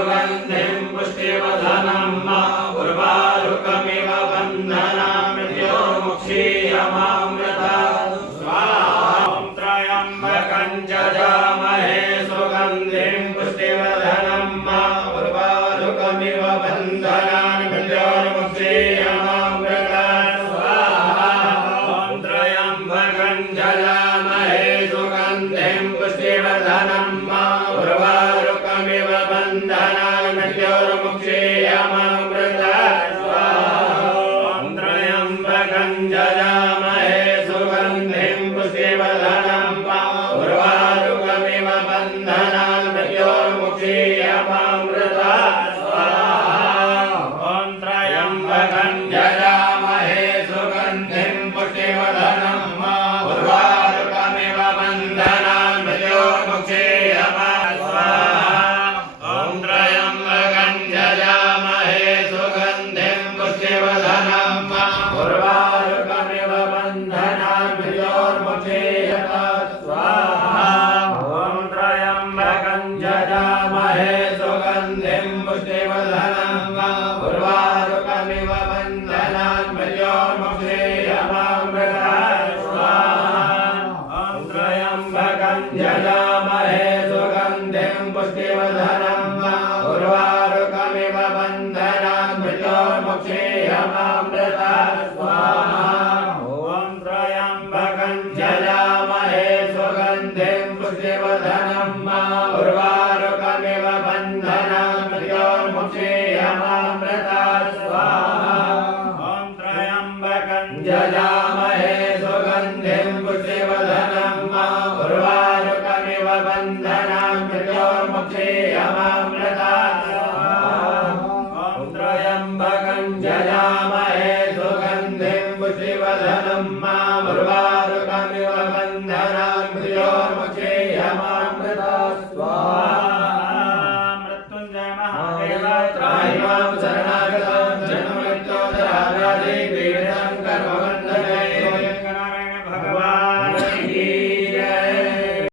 सुगन्धिं पुष्टिवर्धनं उर्वारुकमिव बन्धनान् मृत्योर्मुक्षीयमामृता स्वाहा त्र्यम्बकं जजामहे सुगन्धिं पुष्टिवर्धनं उर्वारुकमिव बन्धनान् मृत्योर्मुक्षीयमामृता स्वाहा त्र्यम्बकं जजामहे सुगन्धिं पुष्टिवर्धनं उर्वारुकमिव बन्धनान् मृत्योर्मुक्षीयमामृता स्वाहा त्र्यम्बकं जजामहे सुगन्धिं पुष्टिवर्धनं उर्वारुकमिव बन्धनान् मृत्योर्मुक्षीयमामृता स्वाहा त्र्यम्बकं जजामहे सुगन्धिं पुष्टिवर्धनं उर्वारुकमिव बन्धनान् मृत्योर्मुक्षीयमामृता त्र्यम्बकं जजामहे सुगन्धिं पुष्टिवर्धनं उर्वारुकमिव बन्धनान् मृत्योर्मुक्षीयमामृता स्वाहा त्र्यम्बकं जजामहे सुगन्धिं पुष्टिवर्धनं उर्वारुकमिव बन्धनान् मृत्योर्मुक्षीयमामृता स्वाहा त्र्यम्बकं जजामहे सुगन्धिं पुष्टिवर्धनं उर्वारुकमिव बन्धनान् मृत्योर्मुक्षीयमामृता स्वाहा त्र्यम्बकं जजामहे सुगन्धिं पुष्टिवर्धनं उर्वारुकमिव बन्धनान् मृत्योर्मुक्षीयमामृता स्वाहा त्र्यम्बकं जजामहे सुगन्धिं पुष्टिवर्धनं उर्वारुकमिव बन्धनान् मृत्योर्मुक्षीयमामृता त्र्यम्बकं जजामहे सुगन्धिं पुष्टिवर्धनं उर्वारुकमिव